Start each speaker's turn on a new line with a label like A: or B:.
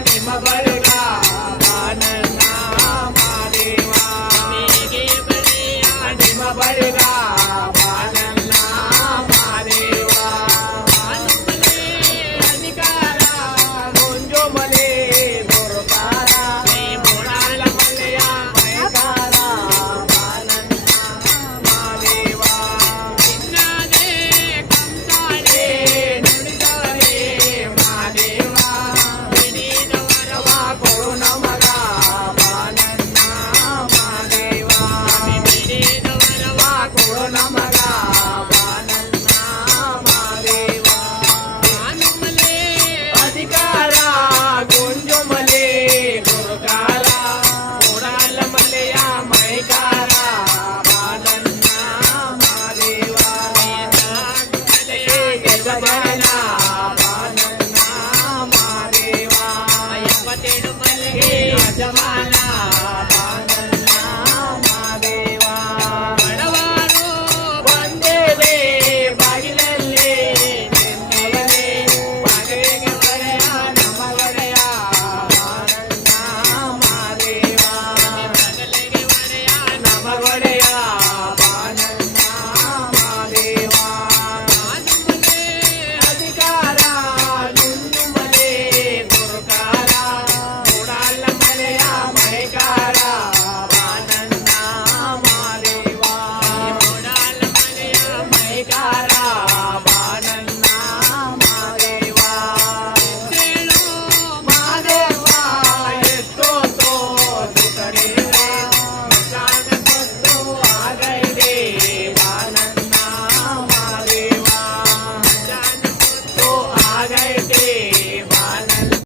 A: నిమబడుగా જમાના